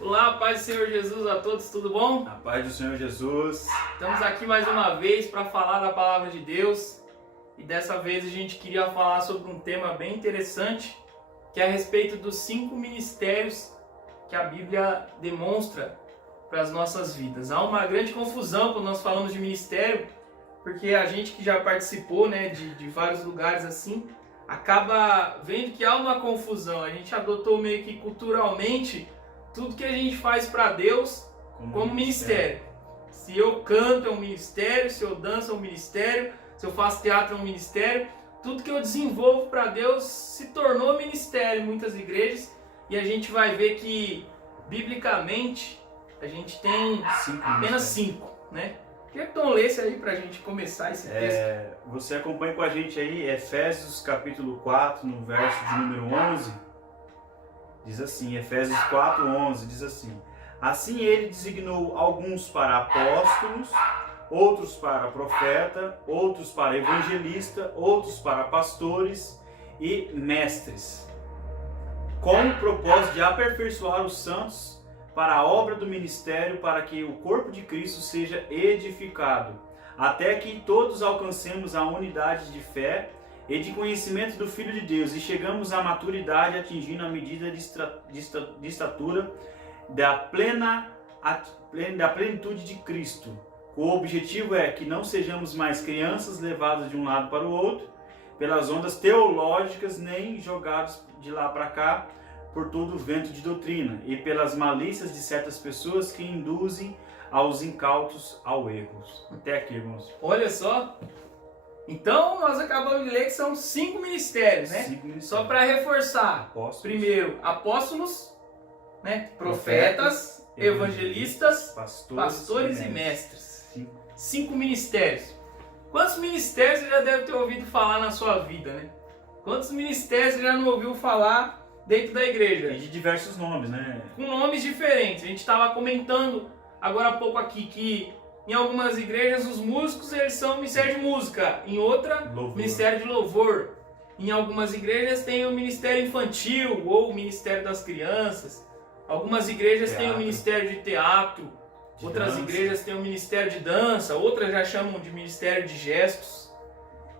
Olá, paz do Senhor Jesus a todos, tudo bom? A paz do Senhor Jesus. Estamos aqui mais uma vez para falar da Palavra de Deus e dessa vez a gente queria falar sobre um tema bem interessante, que é a respeito dos 5 ministérios que a Bíblia demonstra para as nossas vidas. Há uma grande confusão quando nós falamos de ministério, porque a gente que já participou, de vários lugares assim, acaba vendo que há uma confusão. A gente adotou meio que culturalmente tudo que a gente faz para Deus como ministério. Se eu canto é um ministério, se eu danço é um ministério, se eu faço teatro é um ministério. Tudo que eu desenvolvo para Deus se tornou ministério em muitas igrejas. E a gente vai ver que, biblicamente, a gente tem apenas 5, né? Queria que Tom lesse aí para a gente começar esse texto. Você acompanha com a gente aí Efésios capítulo 4, no verso de número 11. Diz assim, Efésios 4:11, diz assim: Assim ele designou alguns para apóstolos, outros para profeta, outros para evangelista, outros para pastores e mestres, com o propósito de aperfeiçoar os santos para a obra do ministério, para que o corpo de Cristo seja edificado, até que todos alcancemos a unidade de fé e de conhecimento do Filho de Deus, e chegamos à maturidade, atingindo a medida de estatura da plenitude de Cristo. O objetivo é que não sejamos mais crianças levadas de um lado para o outro, pelas ondas teológicas, nem jogados de lá para cá, por todo o vento de doutrina, e pelas malícias de certas pessoas que induzem aos incautos ao erro. Até aqui, irmãos. Olha só. Então, nós acabamos de ler que são 5 ministérios, né? 5 ministérios. Só para reforçar. Apóstolos. Primeiro, apóstolos, né? Profetas, evangelistas, pastores e mestres. 5 ministérios. Quantos ministérios você já deve ter ouvido falar na sua vida, né? Quantos ministérios você já não ouviu falar dentro da igreja? E de diversos nomes, né? Com nomes diferentes. A gente estava comentando agora há pouco aqui que em algumas igrejas os músicos eles são ministério de música, em outra ministério de louvor. Em algumas igrejas tem o ministério infantil ou o ministério das crianças. Algumas igrejas têm o ministério de teatro, outras igrejas têm o ministério de dança, outras já chamam de ministério de gestos.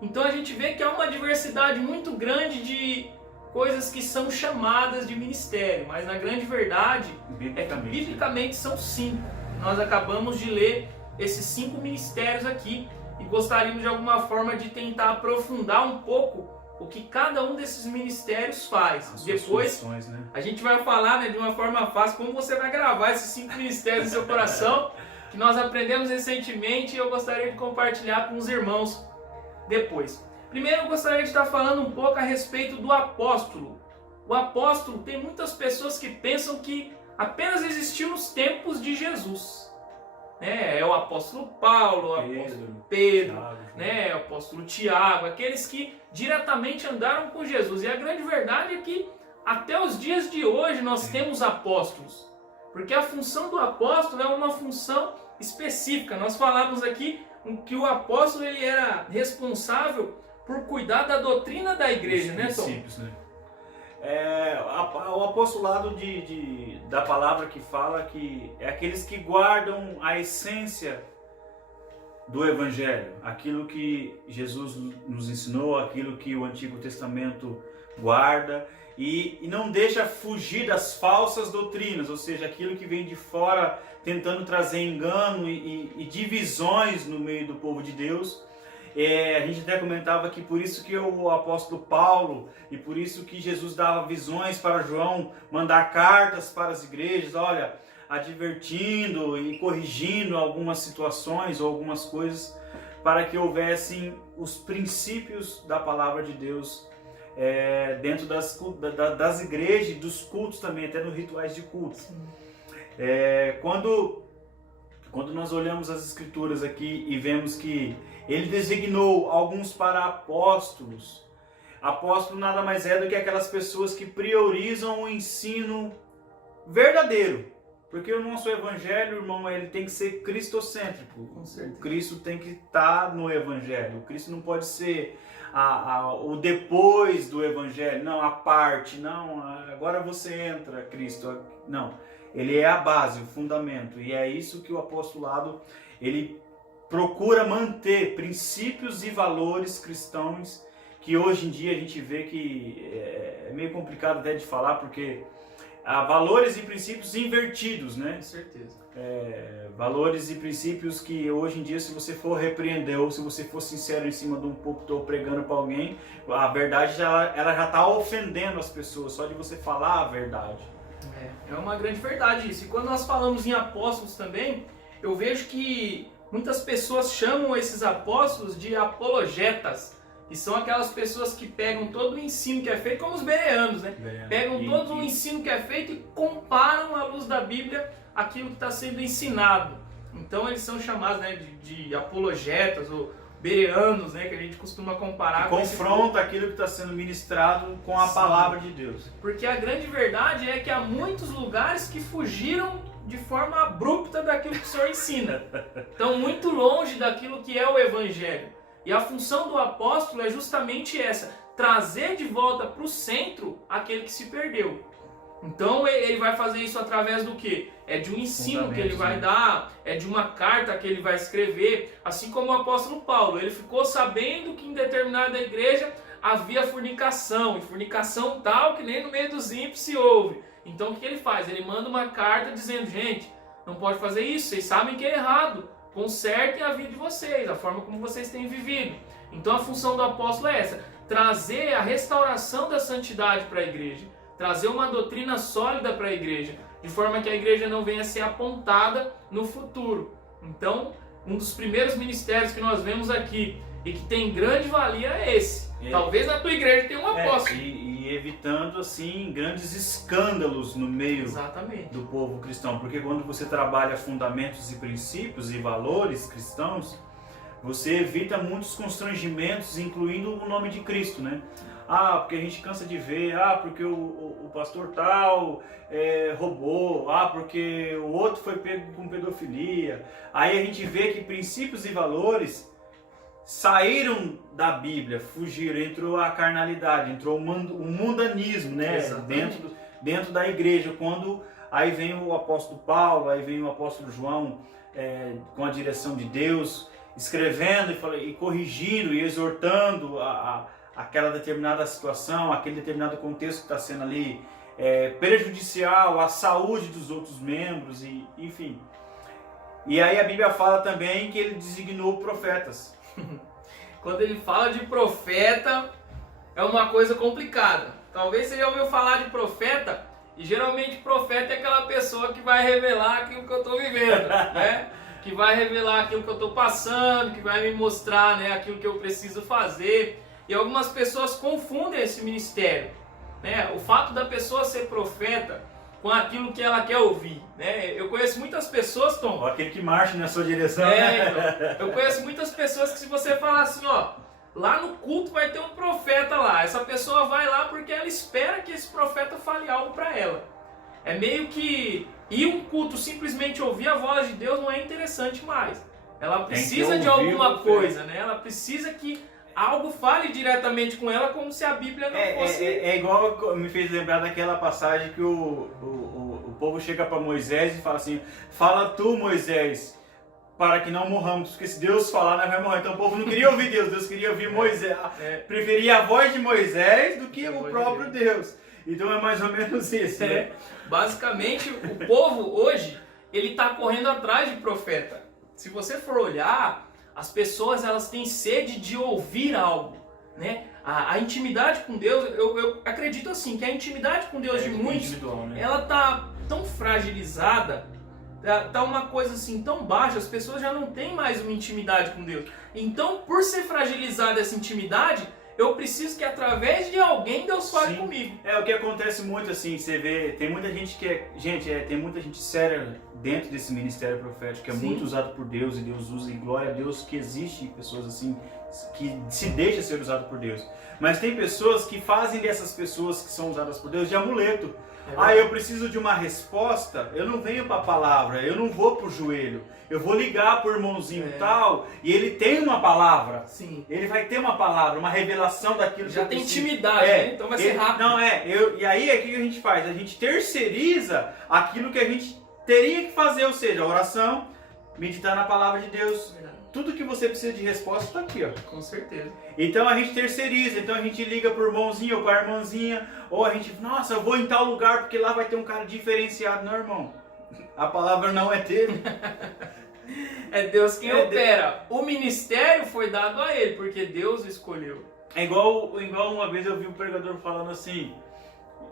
Então a gente vê que há uma diversidade muito grande de coisas que são chamadas de ministério, mas na grande verdade é que biblicamente são 5. Nós acabamos de ler esses 5 ministérios aqui e gostaríamos de alguma forma de tentar aprofundar um pouco o que cada um desses ministérios faz. Depois funções, né? A gente vai falar, né, de uma forma fácil como você vai gravar esses 5 ministérios no seu coração, que nós aprendemos recentemente e eu gostaria de compartilhar com os irmãos depois. Primeiro eu gostaria de estar falando um pouco a respeito do apóstolo. O apóstolo, tem muitas pessoas que pensam que apenas existiu nos tempos de Jesus. É o apóstolo Paulo, o apóstolo Pedro, o apóstolo Tiago, aqueles que diretamente andaram com Jesus. E a grande verdade é que até os dias de hoje nós temos apóstolos. Porque a função do apóstolo é uma função específica. Nós falamos aqui que o apóstolo ele era responsável por cuidar da doutrina da igreja, né, Tom? Simples, né? O apostolado da palavra que fala que é aqueles que guardam a essência do Evangelho, aquilo que Jesus nos ensinou, aquilo que o Antigo Testamento guarda e não deixa fugir das falsas doutrinas, ou seja, aquilo que vem de fora tentando trazer engano e divisões no meio do povo de Deus. A gente até comentava que por isso que o apóstolo Paulo e por isso que Jesus dava visões para João, mandar cartas para as igrejas, olha, advertindo e corrigindo algumas situações ou algumas coisas para que houvessem os princípios da palavra de Deus dentro das igrejas, dos cultos também, até nos rituais de culto. Quando nós olhamos as escrituras aqui e vemos que ele designou alguns para apóstolos. Apóstolo nada mais é do que aquelas pessoas que priorizam o ensino verdadeiro. Porque o nosso evangelho, irmão, ele tem que ser cristocêntrico. O Cristo tem que estar no evangelho. O Cristo não pode ser o depois do evangelho, não, a parte, não, agora você entra, Cristo. Não, ele é a base, o fundamento. E é isso que o apostolado, ele procura manter princípios e valores cristãos que hoje em dia a gente vê que é meio complicado até de falar, porque há valores e princípios invertidos, né? Com certeza. Valores e princípios que hoje em dia, se você for repreender ou se você for sincero em cima de um púlpito ou pregando para alguém, a verdade ela já está ofendendo as pessoas, só de você falar a verdade. É uma grande verdade isso. E quando nós falamos em apóstolos também, eu vejo que muitas pessoas chamam esses apóstolos de apologetas, que são aquelas pessoas que pegam todo o ensino que é feito, como os bereanos, né? Pegam todo o ensino que é feito e comparam à luz da Bíblia aquilo que está sendo ensinado. Então eles são chamados, né, de apologetas ou bereanos, né, que a gente costuma comparar. Confronta aquilo que está sendo ministrado com a palavra de Deus. Porque a grande verdade é que há muitos lugares que fugiram de forma abrupta daquilo que o Senhor ensina. Estão muito longe daquilo que é o Evangelho. E a função do apóstolo é justamente essa, trazer de volta para o centro aquele que se perdeu. Então ele vai fazer isso através do quê? É de um ensino que ele vai dar, é de uma carta que ele vai escrever, assim como o apóstolo Paulo. Ele ficou sabendo que em determinada igreja havia fornicação, e fornicação tal que nem no meio dos ímpios se ouve. Então o que ele faz? Ele manda uma carta dizendo, gente, não pode fazer isso, vocês sabem que é errado, consertem a vida de vocês, a forma como vocês têm vivido. Então a função do apóstolo é essa, trazer a restauração da santidade para a igreja, trazer uma doutrina sólida para a igreja, de forma que a igreja não venha a ser apontada no futuro. Então, um dos primeiros ministérios que nós vemos aqui e que tem grande valia é esse. Talvez na tua igreja tenha um apóstolo. E evitando, assim, grandes escândalos no meio do povo cristão. Porque quando você trabalha fundamentos e princípios e valores cristãos, você evita muitos constrangimentos, incluindo o nome de Cristo, né? Ah, porque a gente cansa de ver, porque o pastor tal roubou, porque o outro foi pego com pedofilia. Aí a gente vê que princípios e valores saíram da Bíblia, fugiram, entrou a carnalidade, entrou o mundanismo, né? Dentro da igreja, quando aí vem o apóstolo Paulo, aí vem o apóstolo João com a direção de Deus, escrevendo e corrigindo e exortando aquela determinada situação, aquele determinado contexto que está sendo ali prejudicial à saúde dos outros membros, enfim. E aí a Bíblia fala também que ele designou profetas. Quando ele fala de profeta, é uma coisa complicada. Talvez você já ouviu falar de profeta, e geralmente profeta é aquela pessoa que vai revelar aquilo que eu estou vivendo, né? Que vai revelar aquilo que eu estou passando, que vai me mostrar, né, aquilo que eu preciso fazer. E algumas pessoas confundem esse ministério, né? O fato da pessoa ser profeta com aquilo que ela quer ouvir, né? Eu conheço muitas pessoas, Tom... Aquele que marcha na sua direção, né? Então, eu conheço muitas pessoas que se você falar assim, lá no culto vai ter um profeta lá. Essa pessoa vai lá porque ela espera que esse profeta fale algo para ela. É meio que ir um culto simplesmente ouvir a voz de Deus não é interessante mais. Ela precisa de alguma coisa, né? Ela precisa que algo fale diretamente com ela, como se a Bíblia não fosse... É igual me fez lembrar daquela passagem que o povo chega para Moisés e fala assim, fala tu, Moisés, para que não morramos, porque se Deus falar, nós vamos morrer. Então o povo não queria ouvir Deus, Deus queria ouvir Moisés. Preferia a voz de Moisés do que o próprio Deus. Então é mais ou menos isso, né? Basicamente, o povo hoje, ele está correndo atrás de profeta. Se você for olhar... As pessoas, elas têm sede de ouvir algo, né? A intimidade com Deus, eu acredito assim, que a intimidade com Deus de muitos, né? Ela tá tão fragilizada, tá uma coisa assim tão baixa, as pessoas já não têm mais uma intimidade com Deus. Então, por ser fragilizada essa intimidade, eu preciso que através de alguém Deus fale comigo. É o que acontece muito assim, você vê, tem muita gente tem muita gente séria dentro desse ministério profético, que é muito usado por Deus, e Deus usa, e glória a Deus que existe pessoas assim que se deixa ser usado por Deus. Mas tem pessoas que fazem dessas pessoas que são usadas por Deus de amuleto. Eu preciso de uma resposta, eu não venho para a palavra, eu não vou para o joelho. Eu vou ligar para o irmãozinho tal, e ele tem uma palavra. Sim. Ele vai ter uma palavra, uma revelação daquilo já que tem preciso. intimidade, né? Então vai ser rápido. Não, e aí o que a gente faz? A gente terceiriza aquilo que a gente teria que fazer, ou seja, a oração, meditar na palavra de Deus. Verdade. Tudo que você precisa de resposta está aqui, ó. Com certeza. Então a gente terceiriza, então a gente liga pro irmãozinho ou pra irmãzinha, ou a gente, nossa, eu vou em tal lugar porque lá vai ter um cara diferenciado. Não, irmão, a palavra não é dele. É Deus quem opera. O ministério foi dado a ele, porque Deus escolheu. É igual uma vez eu vi um pregador falando assim,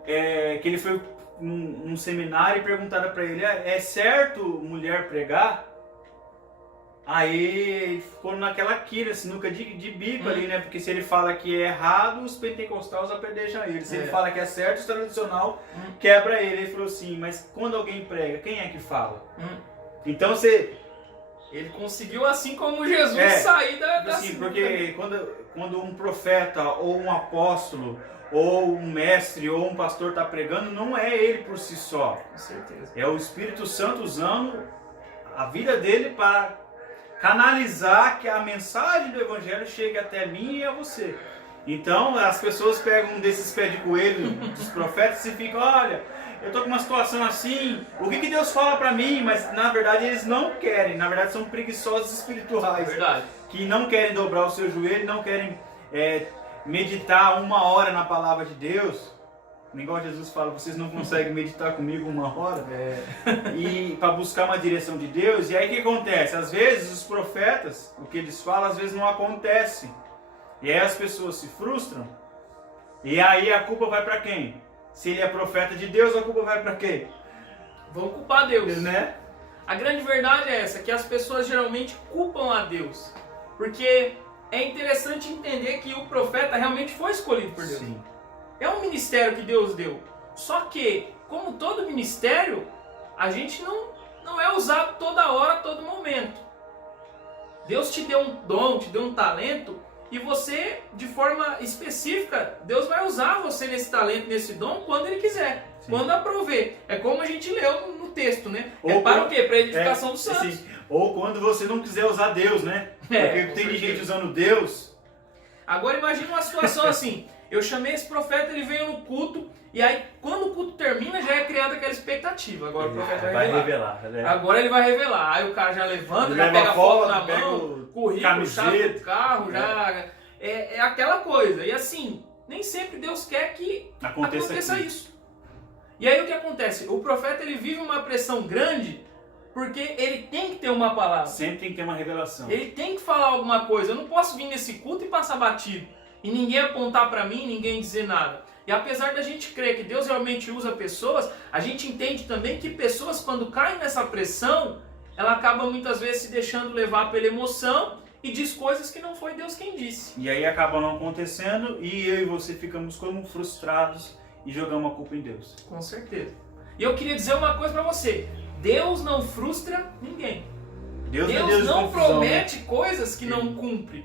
que ele foi num seminário e perguntaram pra ele, é certo mulher pregar? Aí ficou naquela sinuca de bico ali, né? Porque se ele fala que é errado, os pentecostais apedrejam ele. Se ele fala que é certo, o tradicional quebra ele. Ele falou assim, mas quando alguém prega, quem é que fala? Então você... Ele conseguiu, assim como Jesus, sair da sinuca. Porque quando um profeta, ou um apóstolo, ou um mestre, ou um pastor está pregando, não é ele por si só. Com certeza. É o Espírito Santo usando a vida dele para canalizar que a mensagem do Evangelho chegue até mim e a você. Então as pessoas pegam um desses pés de coelho dos profetas e ficam, olha, eu estou com uma situação assim, o que Deus fala para mim? Mas na verdade eles não querem, na verdade são preguiçosos espirituais. Verdade. Que não querem dobrar o seu joelho, não querem meditar 1 hora na palavra de Deus. Igual Jesus fala, vocês não conseguem meditar comigo 1 hora? E para buscar uma direção de Deus. E aí o que acontece? Às vezes os profetas, o que eles falam, às vezes não acontece. E aí as pessoas se frustram. E aí a culpa vai para quem? Se ele é profeta de Deus, a culpa vai para quem? Vão culpar Deus. Né? A grande verdade é essa, que as pessoas geralmente culpam a Deus. Porque é interessante entender que o profeta realmente foi escolhido por Deus. Sim. É um ministério que Deus deu. Só que, como todo ministério, a gente não é usado toda hora, todo momento. Deus te deu um dom, te deu um talento, e você, de forma específica, Deus vai usar você nesse talento, nesse dom, quando Ele quiser. Sim. Quando aprover. É como a gente leu no texto, né? Ou para o quê? Para a edificação dos santos. Sim. Ou quando você não quiser usar Deus, né? Porque tem gente usando Deus. Agora imagina uma situação assim. Eu chamei esse profeta, ele veio no culto, e aí quando o culto termina já é criada aquela expectativa. Agora o profeta vai revelar. Agora ele vai revelar. Aí o cara já levanta, já pega a foto na mão, currículo, chave do carro, já... É aquela coisa. E assim, nem sempre Deus quer que aconteça isso. E aí o que acontece? O profeta ele vive uma pressão grande, porque ele tem que ter uma palavra. Sempre tem que ter uma revelação. Ele tem que falar alguma coisa. Eu não posso vir nesse culto e passar batido. E ninguém apontar para mim, ninguém dizer nada. E apesar da gente crer que Deus realmente usa pessoas, a gente entende também que pessoas, quando caem nessa pressão, ela acaba muitas vezes se deixando levar pela emoção e diz coisas que não foi Deus quem disse. E aí acaba não acontecendo e eu e você ficamos como frustrados e jogamos a culpa em Deus. Com certeza. E eu queria dizer uma coisa para você. Deus não frustra ninguém. Deus não promete coisas que não cumpre.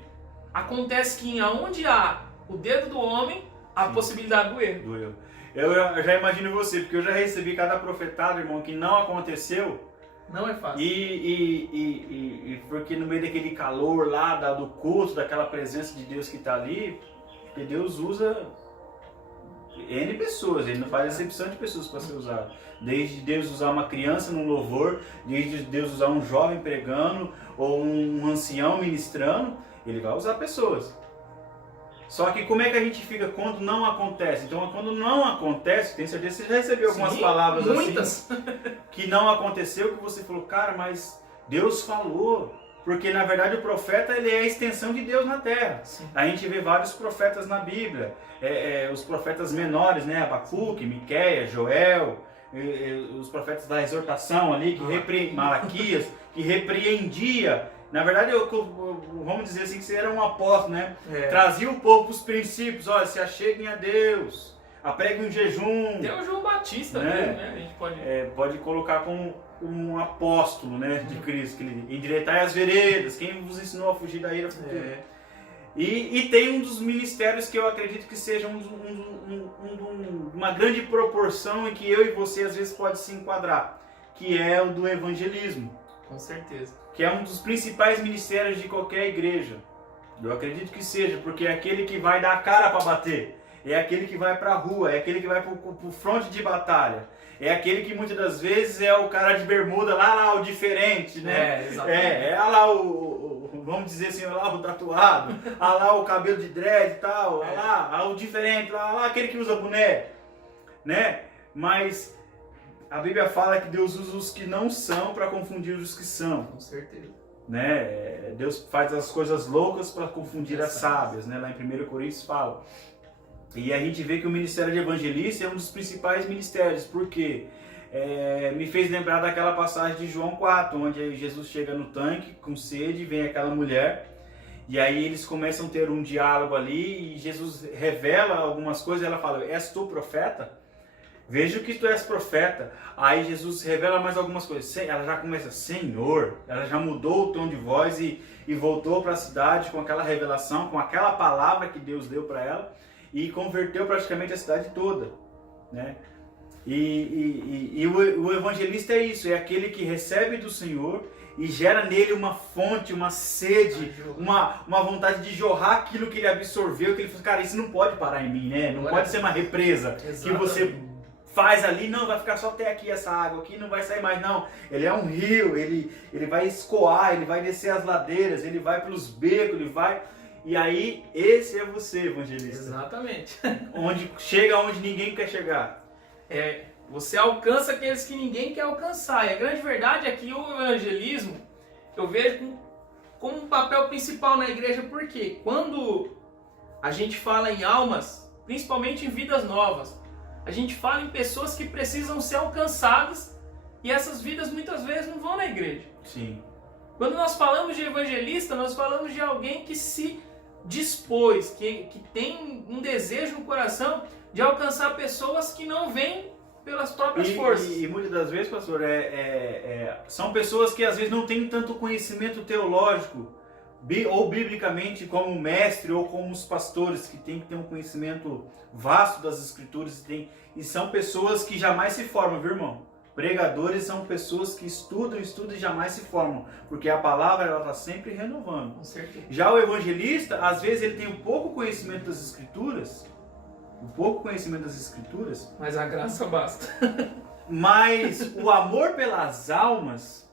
Acontece que aonde há o dedo do homem, há a possibilidade do erro. Eu já imagino você, porque eu já recebi cada profetado, irmão, que não aconteceu. Não é fácil. E porque no meio daquele calor lá, do culto, daquela presença de Deus que está ali, porque Deus usa N pessoas, Ele não faz exceção de pessoas para ser usado. Desde Deus usar uma criança num louvor, desde Deus usar um jovem pregando, ou um ancião ministrando, Ele vai usar pessoas. Só que como é que a gente fica quando não acontece? Então, quando não acontece, tenho certeza que você já recebeu algumas palavras muitas. Assim, que não aconteceu, que você falou, cara, mas Deus falou. Porque, na verdade, o profeta ele é a extensão de Deus na terra. Sim. A gente vê vários profetas na Bíblia. Os profetas menores, né? Abacuque, Miqueias, Joel, os profetas da exortação ali, Malaquias, que repreendia. Na verdade, vamos dizer assim, que você era um apóstolo, né? Trazia o povo para os princípios, olha, se acheguem a Deus, apreguem um jejum. Tem o João Batista mesmo, né? A gente pode colocar como um apóstolo, né, de Cristo, que ele endireitai as veredas, quem vos ensinou a fugir da ira futura. E tem um dos ministérios que eu acredito que seja uma grande proporção em que eu e você às vezes pode se enquadrar, que é o do evangelismo. Com certeza. Que é um dos principais ministérios de qualquer igreja. Eu acredito que seja, porque é aquele que vai dar a cara para bater, é aquele que vai para a rua, é aquele que vai para o fronte de batalha, é aquele que muitas das vezes é o cara de bermuda, lá o diferente, né? Exatamente. Lá vamos dizer assim, lá o tatuado, lá o cabelo de dread e tal, lá o diferente, lá aquele que usa boné, né? Mas a Bíblia fala que Deus usa os que não são para confundir os que são. Com certeza. Né? Deus faz as coisas loucas para confundir as sábias, né? Lá em 1 Coríntios fala. E a gente vê que o ministério de evangelista é um dos principais ministérios, porque me fez lembrar daquela passagem de João 4, onde Jesus chega no tanque com sede, vem aquela mulher, e aí eles começam a ter um diálogo ali, e Jesus revela algumas coisas, ela fala, és tu profeta? Vejo que tu és profeta. Aí Jesus revela mais algumas coisas. Ela já começa, Senhor. Ela já mudou o tom de voz e voltou para a cidade com aquela revelação, com aquela palavra que Deus deu para ela e converteu praticamente a cidade toda, né? E o evangelista é isso, é aquele que recebe do Senhor e gera nele uma fonte, uma sede, uma vontade de jorrar aquilo que ele absorveu, que ele falou, cara, isso não pode parar em mim, né? Não pode ser uma represa. Exatamente. Que você faz ali, não, vai ficar só até aqui essa água aqui, não vai sair mais, não. Ele é um rio, ele vai escoar, ele vai descer as ladeiras, ele vai pelos becos, ele vai... E aí, esse é você, evangelista. Exatamente. Chega onde ninguém quer chegar. Você alcança aqueles que ninguém quer alcançar. E a grande verdade é que o evangelismo, eu vejo como um papel principal na igreja, porque quando a gente fala em almas, principalmente em vidas novas, a gente fala em pessoas que precisam ser alcançadas e essas vidas muitas vezes não vão na igreja. Sim. Quando nós falamos de evangelista, nós falamos de alguém que se dispôs, que tem um desejo no coração de alcançar pessoas que não vêm pelas próprias forças. E muitas das vezes, pastor, são pessoas que às vezes não têm tanto conhecimento teológico ou biblicamente como mestre ou como os pastores, que tem que ter um conhecimento vasto das escrituras e são pessoas que jamais se formam, viu, irmão? Pregadores são pessoas que estudam e jamais se formam, porque a palavra ela está sempre renovando. Com certeza. Já o evangelista, às vezes ele tem um pouco conhecimento das escrituras, mas a graça basta. Mas o amor pelas almas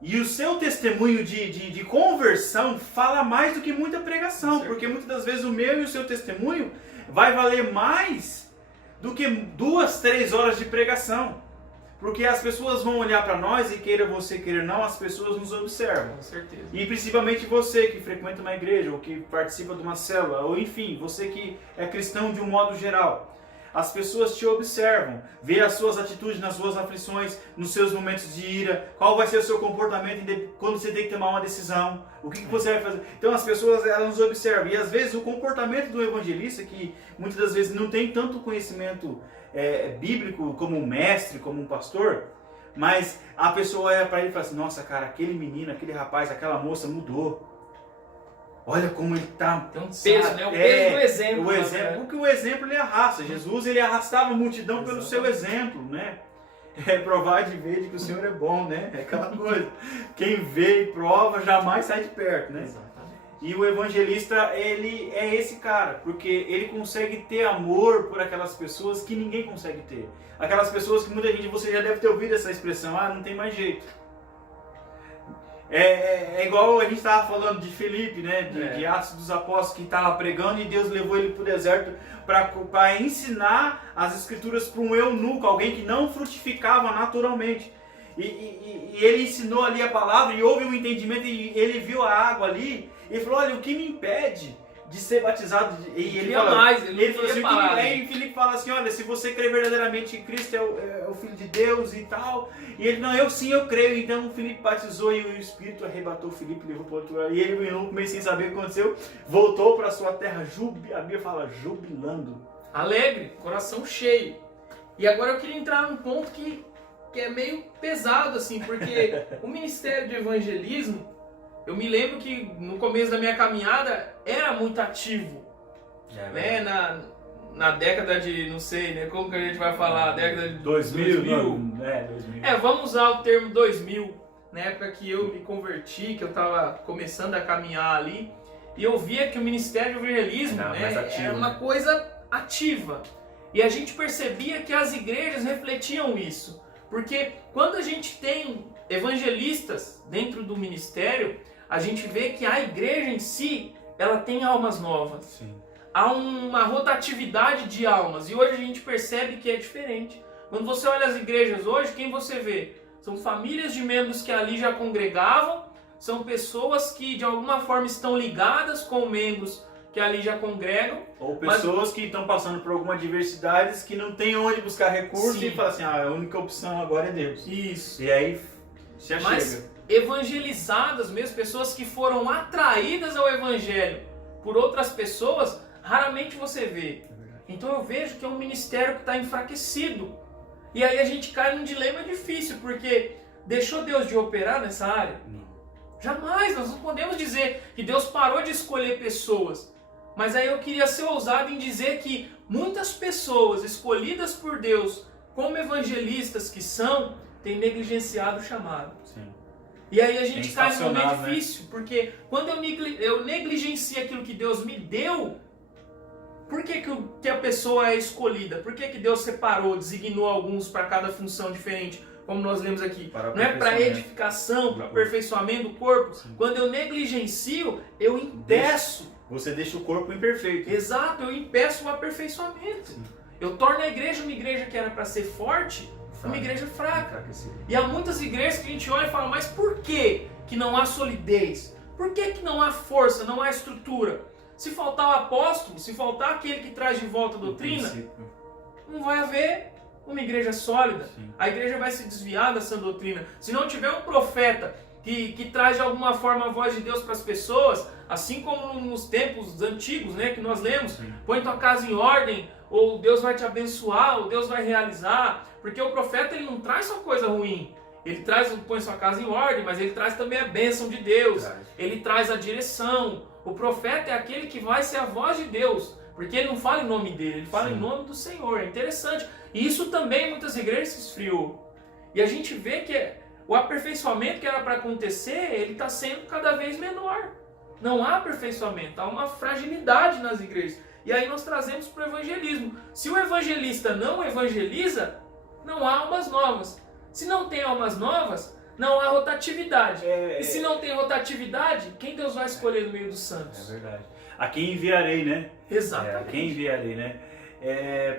e o seu testemunho de conversão fala mais do que muita pregação, porque muitas das vezes o meu e o seu testemunho vai valer mais do que 2, 3 horas de pregação. Porque as pessoas vão olhar para nós e queira você, queira não, as pessoas nos observam. Com certeza. E principalmente você que frequenta uma igreja, ou que participa de uma célula, ou enfim, você que é cristão de um modo geral. As pessoas te observam, vê as suas atitudes nas suas aflições, nos seus momentos de ira, qual vai ser o seu comportamento quando você tem que tomar uma decisão, o que você vai fazer. Então as pessoas elas nos observam e às vezes o comportamento do evangelista, que muitas das vezes não tem tanto conhecimento bíblico como um mestre, como um pastor, mas a pessoa olha para ele e fala assim, nossa cara, aquele menino, aquele rapaz, aquela moça mudou. Olha como ele está. Tem um peso, né? O peso do exemplo. O exemplo, porque o exemplo ele arrasta. Jesus ele arrastava a multidão pelo seu exemplo, né? Provar de ver de que o Senhor é bom, né? É aquela coisa. Quem vê e prova jamais sai de perto, né? Exatamente. E o evangelista, ele é esse cara, porque ele consegue ter amor por aquelas pessoas que ninguém consegue ter. Aquelas pessoas que muita gente, você já deve ter ouvido essa expressão, não tem mais jeito. É igual a gente estava falando de Filipe, né? De Atos dos Apóstolos, que estava pregando e Deus levou ele para o deserto para ensinar as escrituras para um eunuco, alguém que não frutificava naturalmente. E ele ensinou ali a palavra e houve um entendimento e ele viu a água ali e falou, olha, o que me impede de ser batizado? E ele falou assim, e Filipe fala assim, olha, se você crê verdadeiramente em Cristo, é o Filho de Deus e tal. E ele, não, eu creio. Então o Filipe batizou e o Espírito arrebatou o Filipe, levou para outro lado. E ele, meio sem saber o que aconteceu, voltou para sua terra, a Bíblia fala, jubilando. Alegre, coração cheio. E agora eu queria entrar num ponto que é meio pesado, assim, porque o ministério de evangelismo, Eu me lembro que no começo da minha caminhada era muito ativo, né? Na década de, não sei, né? Como que a gente vai falar? Década de 2000. 2000. Vamos usar o termo 2000, na época que eu me converti, que eu estava começando a caminhar ali, e eu via que o Ministério do Evangelismo, né, era uma coisa ativa. E a gente percebia que as igrejas refletiam isso. Porque quando a gente tem evangelistas dentro do ministério, a gente vê que a igreja em si, ela tem almas novas. Sim. Há uma rotatividade de almas. E hoje a gente percebe que é diferente. Quando você olha as igrejas hoje, quem você vê? São famílias de membros que ali já congregavam, são pessoas que de alguma forma estão ligadas com membros que ali já congregam. Ou pessoas que estão passando por alguma adversidade, que não tem onde buscar recursos. Sim. E falam assim, a única opção agora é Deus. Isso. E aí se achega. Mas evangelizadas mesmo, pessoas que foram atraídas ao evangelho por outras pessoas, raramente você vê. Então eu vejo que é um ministério que está enfraquecido. E aí a gente cai num dilema difícil, porque deixou Deus de operar nessa área? Não. Jamais, nós não podemos dizer que Deus parou de escolher pessoas. Mas aí eu queria ser ousado em dizer que muitas pessoas escolhidas por Deus como evangelistas que são, têm negligenciado o chamado. Sim. E aí a gente cai num momento né? difícil, porque quando eu negligencio aquilo que Deus me deu, por que a pessoa é escolhida? Por que Deus separou, designou alguns para cada função diferente? Como nós lemos aqui, não é para edificação, para aperfeiçoamento do corpo. Sim. Quando eu negligencio, eu impeço. Você deixa o corpo imperfeito. Exato, eu impeço o aperfeiçoamento. Sim. Eu torno a igreja uma igreja que era para ser forte, uma igreja fraca. E há muitas igrejas que a gente olha e fala, mas por que não há solidez? Por que não há força, não há estrutura? Se faltar o apóstolo, se faltar aquele que traz de volta a doutrina, não vai haver uma igreja sólida. Sim. A igreja vai se desviar dessa doutrina. Se não tiver um profeta que traz de alguma forma a voz de Deus para as pessoas, assim como nos tempos antigos, né, que nós lemos, sim, põe tua casa em ordem, ou Deus vai te abençoar, ou Deus vai realizar, porque o profeta ele não traz só coisa ruim. Ele põe sua casa em ordem, mas ele traz também a bênção de Deus. Ele traz a direção. O profeta é aquele que vai ser a voz de Deus, porque ele não fala em nome dele, ele fala, sim, em nome do Senhor. É interessante. E isso também muitas igrejas se esfriou. E a gente vê que o aperfeiçoamento que era para acontecer, ele está sendo cada vez menor. Não há aperfeiçoamento, há uma fragilidade nas igrejas. E aí nós trazemos para o evangelismo. Se o evangelista não evangeliza, não há almas novas. Se não tem almas novas, não há rotatividade. E se não tem rotatividade, quem Deus vai escolher no meio dos santos? É verdade. A quem enviarei, né? Exatamente. A quem enviarei, né?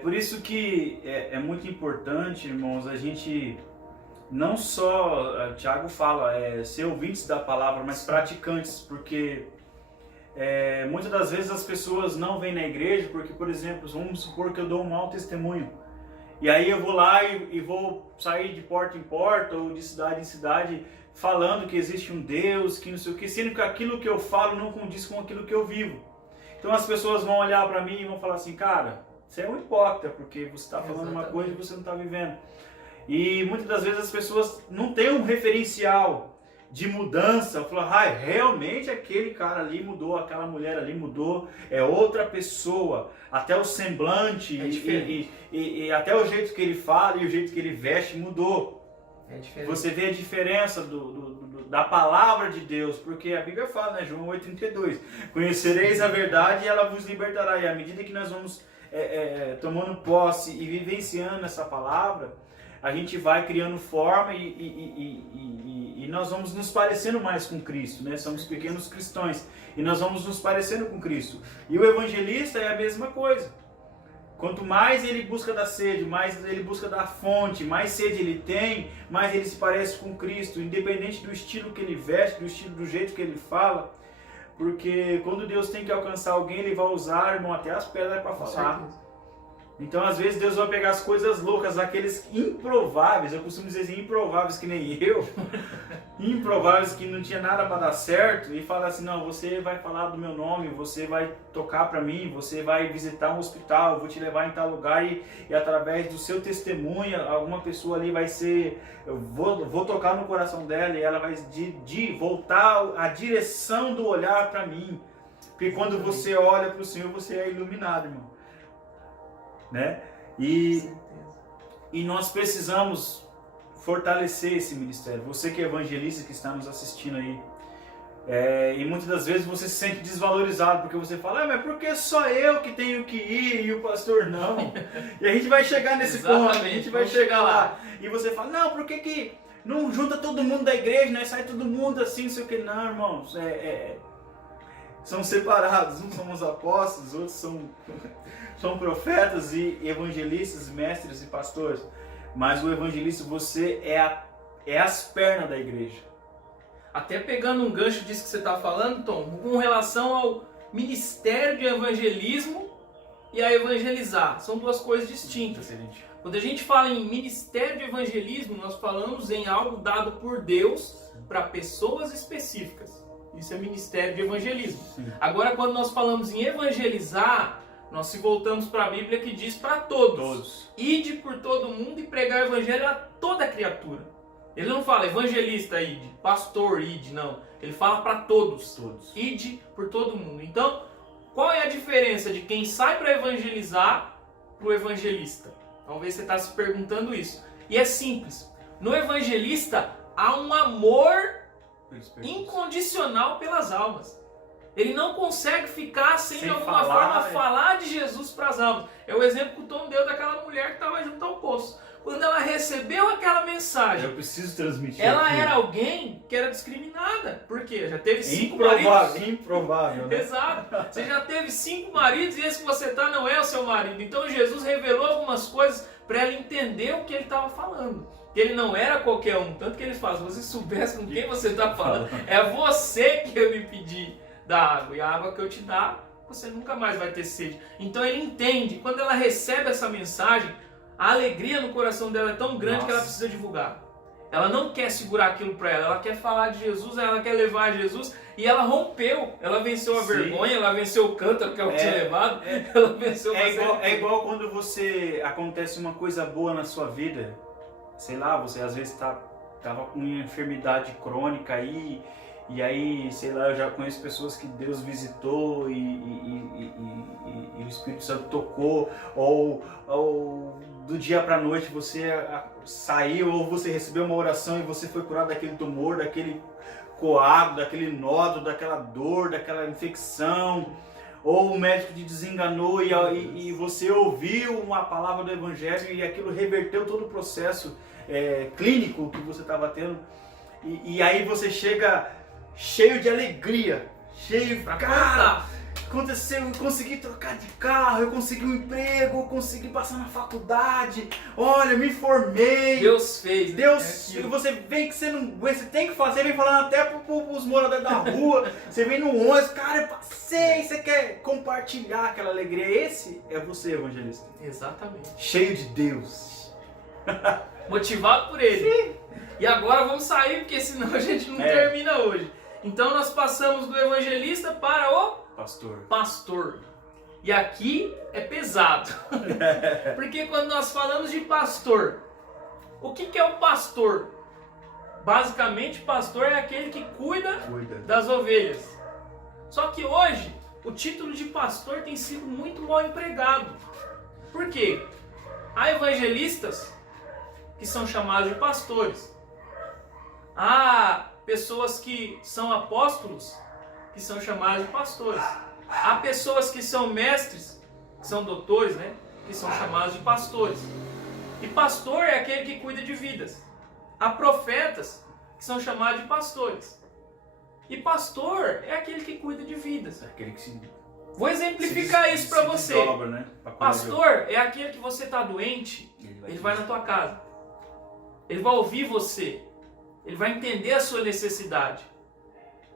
Por isso que é muito importante, irmãos, a gente não só, Tiago fala, ser ouvintes da palavra, mas praticantes, porque muitas das vezes as pessoas não vêm na igreja porque, por exemplo, vamos supor que eu dou um mau testemunho. E aí eu vou lá e vou sair de porta em porta ou de cidade em cidade falando que existe um Deus, que não sei o que, sendo que aquilo que eu falo não condiz com aquilo que eu vivo. Então as pessoas vão olhar para mim e vão falar assim, cara, você é um hipócrita, porque você está falando uma coisa e você não está vivendo. E muitas das vezes as pessoas não têm um referencial de mudança, falam, realmente aquele cara ali mudou, aquela mulher ali mudou, é outra pessoa, até o semblante e até o jeito que ele fala e o jeito que ele veste mudou. Você vê a diferença da palavra de Deus, porque a Bíblia fala, né, João 8,32, conhecereis a verdade e ela vos libertará. E à medida que nós vamos tomando posse e vivenciando essa palavra, a gente vai criando forma e nós vamos nos parecendo mais com Cristo, né? Somos pequenos cristãos e nós vamos nos parecendo com Cristo. E o evangelista é a mesma coisa. Quanto mais ele busca da sede, mais ele busca da fonte, mais sede ele tem, mais ele se parece com Cristo, independente do estilo que ele veste, do jeito que ele fala. Porque quando Deus tem que alcançar alguém, ele vai usar, irmão, até as pedras para falar. Então, às vezes, Deus vai pegar as coisas loucas, aqueles improváveis, eu costumo dizer assim, improváveis que nem eu, improváveis que não tinha nada para dar certo, e fala assim, não, você vai falar do meu nome, você vai tocar para mim, você vai visitar um hospital, eu vou te levar em tal lugar e através do seu testemunho, alguma pessoa ali vai ser, eu vou tocar no coração dela e ela vai voltar a direção do olhar para mim. Porque quando você olha para o Senhor, você é iluminado, irmão. Né? E nós precisamos fortalecer esse ministério. Você que é evangelista, que está nos assistindo aí, e muitas das vezes você se sente desvalorizado, porque você fala, mas por que só eu que tenho que ir e o pastor não? E a gente vai chegar nesse ponto, a gente vai chegar lá. E você fala, não, por que não junta todo mundo da igreja, né? Sai todo mundo assim, não sei o que. Não, irmãos, são separados, uns são os apóstolos, outros são profetas e evangelistas, mestres e pastores. Mas o evangelista, você é as pernas da igreja. Até pegando um gancho disso que você está falando, Tom, com relação ao ministério de evangelismo e a evangelizar. São duas coisas distintas. Excelente. Quando a gente fala em ministério de evangelismo, nós falamos em algo dado por Deus para pessoas específicas. Isso é ministério de evangelismo. Sim. Agora, quando nós falamos em evangelizar, nós se voltamos para a Bíblia que diz para todos. Ide por todo mundo e pregar o evangelho a toda criatura. Ele não fala evangelista ide, pastor ide, não. Ele fala para todos. Ide por todo mundo. Então, qual é a diferença de quem sai para evangelizar para o evangelista? Talvez você está se perguntando isso. E é simples. No evangelista há um amor incondicional pelas almas. Ele não consegue ficar sem de alguma forma falar de Jesus para as almas. É o exemplo que o Tom deu daquela mulher que estava junto ao poço. Quando ela recebeu aquela mensagem, eu preciso transmitir. Ela era alguém que era discriminada. Por quê? Já teve 5 maridos. Improvável, né? Exato. Você já teve 5 maridos e esse que você está não é o seu marido. Então Jesus revelou algumas coisas para ela entender o que ele estava falando. Que ele não era qualquer um. Tanto que ele fala, se você soubesse com quem você está falando, é você que eu lhe pedi da água. E a água que eu te dar, você nunca mais vai ter sede. Então ele entende. Quando ela recebe essa mensagem, a alegria no coração dela é tão grande que ela precisa divulgar. Ela não quer segurar aquilo para ela quer falar de Jesus, ela quer levar a Jesus. E ela rompeu, ela venceu a vergonha, ela venceu o cântaro que ela tinha levado, ela venceu é igual quando acontece uma coisa boa na sua vida. Sei lá, você às vezes tava com uma enfermidade crônica aí, e aí, sei lá, eu já conheço pessoas que Deus visitou e o Espírito Santo tocou, ou do dia para a noite você saiu, ou você recebeu uma oração e você foi curado daquele tumor, daquele coágulo, daquele nódulo, daquela dor, daquela infecção, ou o médico te desenganou e você ouviu uma palavra do Evangelho e aquilo reverteu todo o processo clínico que você estava tendo, e aí você chega cheio de alegria, cara, aconteceu, eu consegui trocar de carro, eu consegui um emprego, eu consegui passar na faculdade, olha, eu me formei. Deus fez. Você vem que você tem que fazer, vem falando até pros moradores da rua, você vem no ônibus, cara, eu passei, você quer compartilhar aquela alegria. Esse é você, evangelista. Exatamente. Cheio de Deus. Motivado por ele. Sim. E agora vamos sair, porque senão a gente não termina hoje. Então nós passamos do evangelista para o pastor. E aqui é pesado. Porque quando nós falamos de pastor, o que é o pastor? Basicamente, pastor é aquele que cuida das ovelhas. Só que hoje, o título de pastor tem sido muito mal empregado. Por quê? Há evangelistas que são chamados de pastores. Há pessoas que são apóstolos que são chamados de pastores. Há pessoas que são mestres, que são doutores, né? Que são chamados de pastores. E pastor é aquele que cuida de vidas. Há profetas que são chamados de pastores. E pastor é aquele que cuida de vidas. Vou exemplificar isso para você. Desdobra, né? Pastor é aquele que você está doente, ele vai na tua casa. Ele vai ouvir você. Ele vai entender a sua necessidade.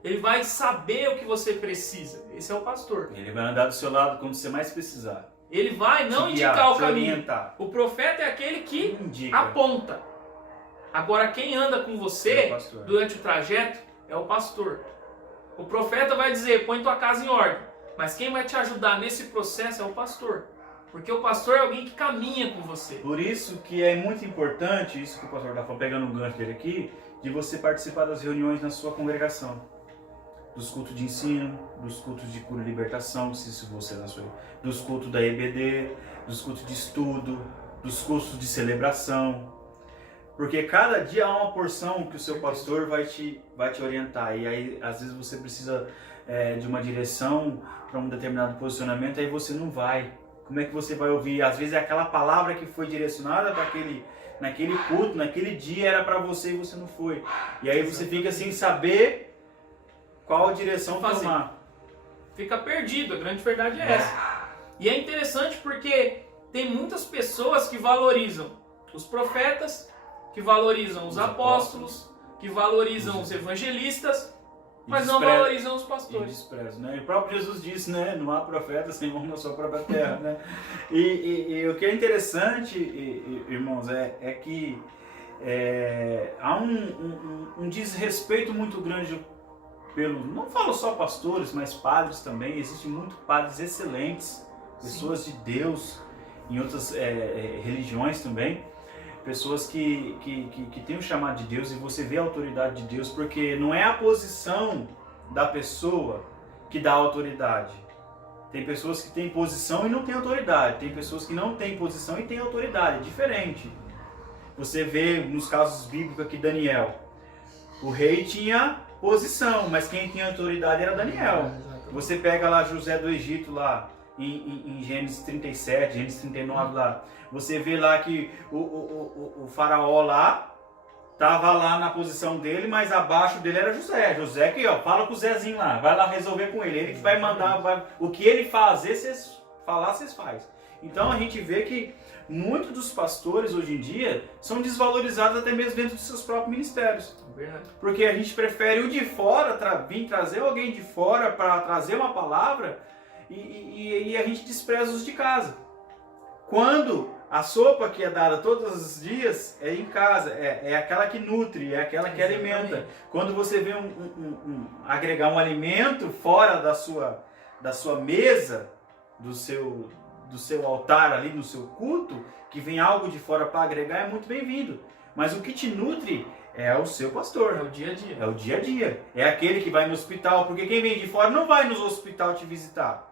Ele vai saber o que você precisa. Esse é o pastor. Ele vai andar do seu lado quando você mais precisar. Ele vai não te guiar, indicar o te caminho. orientar. O profeta é aquele que Indica. aponta. Agora, quem anda com É você o pastor. durante o trajeto é o pastor. O profeta vai dizer, põe tua casa em ordem. Mas quem vai te ajudar nesse processo é o pastor. Porque o pastor é alguém que caminha com você. Por isso que é muito importante, isso que o pastor está falando, pegando um gancho dele aqui, de você participar das reuniões na sua congregação. Dos cultos de ensino, dos cultos de cura e libertação, se você na sua, dos cultos da EBD, dos cultos de estudo, dos cultos de celebração. Porque cada dia há uma porção que o seu pastor vai te orientar. E aí, às vezes, você precisa de uma direção para um determinado posicionamento, aí você não vai. Como é que você vai ouvir? Às vezes é aquela palavra que foi direcionada para naquele culto, naquele dia, era para você e você não foi. E aí você fica sem saber qual direção tomar. Fica perdido, a grande verdade é essa. E é interessante porque tem muitas pessoas que valorizam os profetas, que valorizam os apóstolos, que valorizam os evangelistas, mas não valorizam os pastores. Desprezam, né? E o próprio Jesus disse, né? Não há profeta sem mão na sua própria terra, né? E o que é interessante, irmãos, é que há um desrespeito muito grande não falo só pastores, mas padres também. Existem muitos padres excelentes, pessoas de Deus, em outras religiões também. Pessoas que têm o chamado de Deus, e você vê a autoridade de Deus, porque não é a posição da pessoa que dá autoridade. Tem pessoas que têm posição e não têm autoridade. Tem pessoas que não têm posição e têm autoridade. É diferente. Você vê nos casos bíblicos aqui, Daniel. O rei tinha posição, mas quem tinha autoridade era Daniel. Você pega lá José do Egito, lá em Gênesis 37, Gênesis 39 lá. Você vê lá que o faraó lá estava lá na posição dele, mas abaixo dele era José. José que, fala com o Zezinho lá, vai lá resolver com ele. Ele que vai mandar, o que ele fazer, vocês falar, vocês fazem. Então a gente vê que muitos dos pastores hoje em dia são desvalorizados até mesmo dentro dos seus próprios ministérios. Porque a gente prefere o de fora, vir trazer alguém de fora para trazer uma palavra, e a gente despreza os de casa. Quando a sopa que é dada todos os dias é em casa, é aquela que nutre, é aquela que alimenta. Quando você vê agregar um alimento fora da sua mesa, do seu altar ali, no seu culto, que vem algo de fora para agregar, é muito bem-vindo. Mas o que te nutre é o seu pastor. É o dia a dia. É o dia a dia. É aquele que vai no hospital, porque quem vem de fora não vai no hospital te visitar.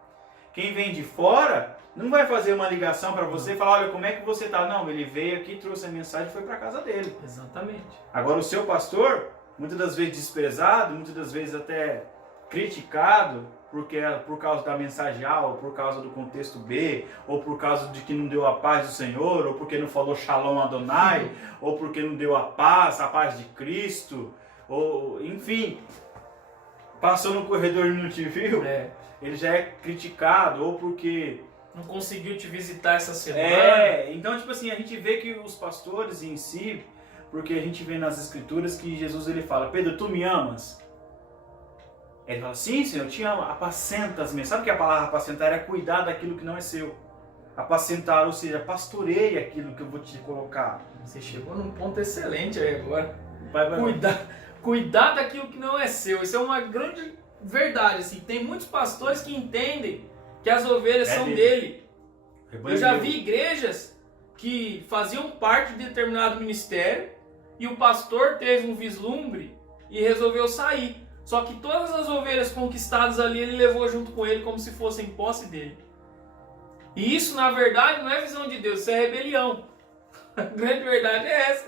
Quem vem de fora não vai fazer uma ligação para você e falar, olha, como é que você está? Não, ele veio aqui, trouxe a mensagem e foi para casa dele. Exatamente. Agora o seu pastor, muitas das vezes desprezado, muitas das vezes até criticado, porque por causa da mensagem A, ou por causa do contexto B, ou por causa de que não deu a paz do Senhor, ou porque não falou Shalom Adonai, ou porque não deu a paz de Cristo, ou enfim, passou no corredor e não te viu, ele já é criticado, ou porque não conseguiu te visitar essa semana. Então tipo assim, a gente vê que os pastores em si, porque a gente vê nas escrituras que Jesus ele fala, Pedro, tu me amas? Ele fala, sim, Senhor, eu te amo, apacenta as minhas. Sabe que a palavra apacentar é cuidar daquilo que não é seu. Apacentar, ou seja, pastoreie aquilo que eu vou te colocar. Você chegou num ponto excelente aí agora. Vai. Cuidar daquilo que não é seu. Isso é uma grande verdade. Assim. Tem muitos pastores que entendem que as ovelhas são dele. Eu já vi igrejas que faziam parte de determinado ministério e o pastor teve um vislumbre e resolveu sair. Só que todas as ovelhas conquistadas ali, ele levou junto com ele como se fossem posse dele. E isso, na verdade, não é visão de Deus, isso é rebelião. A grande verdade é essa.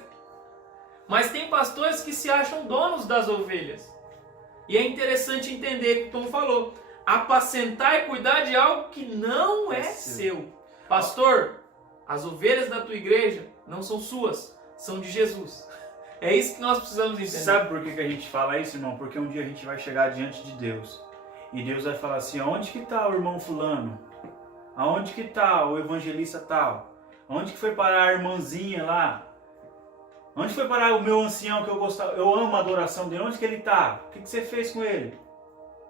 Mas tem pastores que se acham donos das ovelhas. E é interessante entender o que o Tom falou. Apacentar e cuidar de algo que não é seu. Pastor, as ovelhas da tua igreja não são suas, são de Jesus. É isso que nós precisamos entender. Sabe por que a gente fala isso, irmão? Porque um dia a gente vai chegar diante de Deus. E Deus vai falar assim, onde que está o irmão fulano? Aonde que está o evangelista tal? Onde que foi parar a irmãzinha lá? Onde foi parar o meu ancião que eu gostava? Eu amo a adoração dele. Onde que ele está? O que você fez com ele?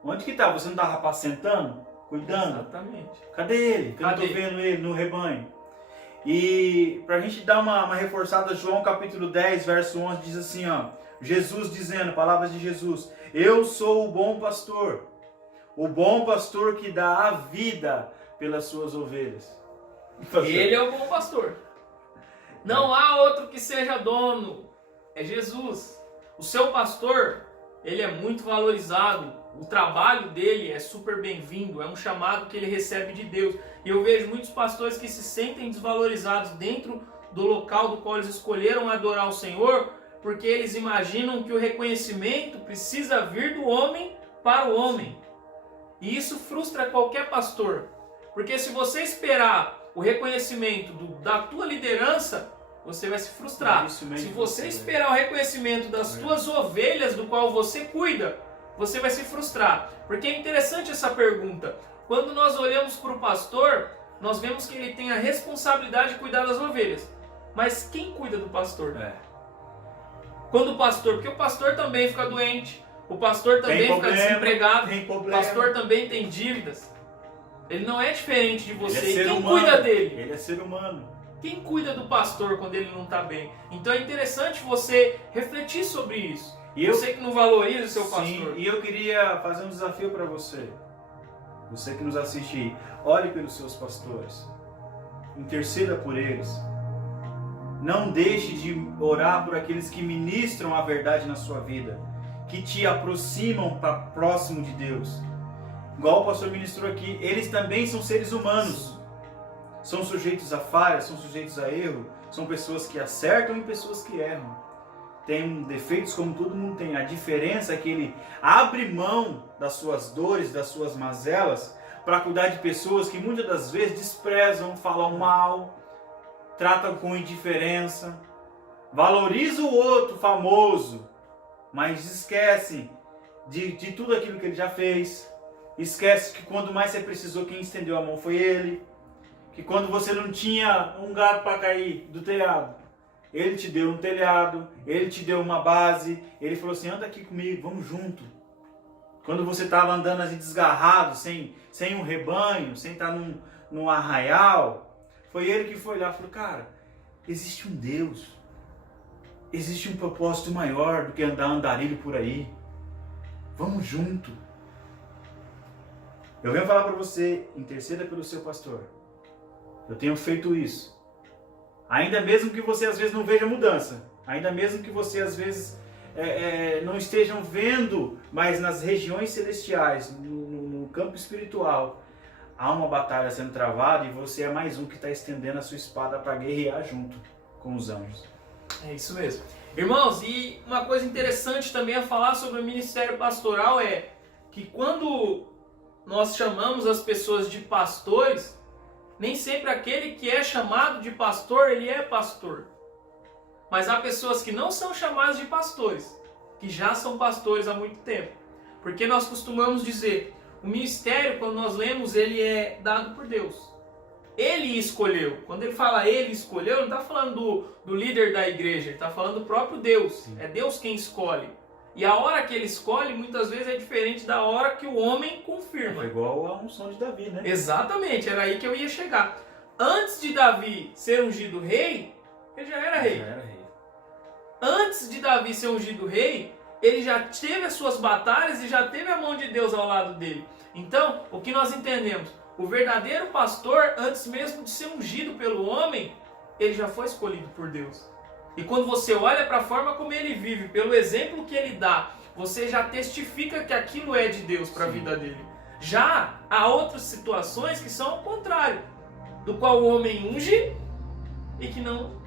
Onde que está? Você não estava apacentando? cuidando. Exatamente. Cadê ele? Que eu não estou vendo ele no rebanho. E para a gente dar uma reforçada, João capítulo 10, verso 11, diz assim, ó, Jesus dizendo, palavras de Jesus, eu sou o bom pastor que dá a vida pelas suas ovelhas. Ele é o bom pastor. Não há outro que seja dono, é Jesus. O seu pastor, ele é muito valorizado, o trabalho dele é super bem-vindo, é um chamado que ele recebe de Deus. E eu vejo muitos pastores que se sentem desvalorizados dentro do local do qual eles escolheram adorar o Senhor, porque eles imaginam que o reconhecimento precisa vir do homem para o homem. E isso frustra qualquer pastor, porque se você esperar o reconhecimento da tua liderança, você vai se frustrar. Se você esperar o reconhecimento das tuas ovelhas, do qual você cuida, você vai se frustrar. Porque é interessante essa pergunta. Quando nós olhamos para o pastor, nós vemos que ele tem a responsabilidade de cuidar das ovelhas. Mas quem cuida do pastor? Quando o pastor, porque o pastor também fica doente, o pastor também fica desempregado, o pastor também tem dívidas. Ele não é diferente de você. E quem cuida dele? Ele é ser humano. Quem cuida do pastor quando ele não está bem? Então é interessante você refletir sobre isso. Você que não valoriza o seu pastor. Sim, e eu queria fazer um desafio para você. Você que nos assiste aí, ore pelos seus pastores. Interceda por eles. Não deixe de orar por aqueles que ministram a verdade na sua vida, que te aproximam para próximo de Deus. Igual o pastor ministrou aqui, eles também são seres humanos. São sujeitos a falhas, são sujeitos a erro, são pessoas que acertam e pessoas que erram. Tem defeitos como todo mundo tem. A diferença é que ele abre mão das suas dores, das suas mazelas, para cuidar de pessoas que muitas das vezes desprezam, falam mal, tratam com indiferença, valorizam o outro famoso, mas esquecem de tudo aquilo que ele já fez. Esquece que quando mais você precisou, quem estendeu a mão foi ele. Que quando você não tinha um gato para cair do telhado, ele te deu um telhado, ele te deu uma base, ele falou assim, anda aqui comigo, vamos junto. Quando você estava andando assim desgarrado, sem um rebanho, sem estar num arraial, foi ele que foi lá e falou, cara, existe um Deus, existe um propósito maior do que andar andarilho por aí. Vamos junto. Eu venho falar para você, interceda pelo seu pastor. Eu tenho feito isso. Ainda mesmo que você às vezes não veja mudança, ainda mesmo que você às vezes não estejam vendo, mas nas regiões celestiais, no campo espiritual, há uma batalha sendo travada e você é mais um que está estendendo a sua espada para guerrear junto com os anjos. É isso mesmo. Irmãos, e uma coisa interessante também a falar sobre o ministério pastoral é que quando nós chamamos as pessoas de pastores, nem sempre aquele que é chamado de pastor, ele é pastor. Mas há pessoas que não são chamadas de pastores, que já são pastores há muito tempo. Porque nós costumamos dizer, o ministério, quando nós lemos, ele é dado por Deus. Ele escolheu. Quando ele fala ele escolheu, ele não está falando do líder da igreja, ele está falando do próprio Deus. Sim. É Deus quem escolhe. E a hora que ele escolhe, muitas vezes é diferente da hora que o homem confirma. É igual a unção de Davi, né? Exatamente, era aí que eu ia chegar. Antes de Davi ser ungido rei, ele já era rei. Antes de Davi ser ungido rei, ele já teve as suas batalhas e já teve a mão de Deus ao lado dele. Então, o que nós entendemos? O verdadeiro pastor, antes mesmo de ser ungido pelo homem, ele já foi escolhido por Deus. E quando você olha para a forma como ele vive, pelo exemplo que ele dá, você já testifica que aquilo é de Deus para a vida dele. Já há outras situações que são ao contrário, do qual o homem unge e que não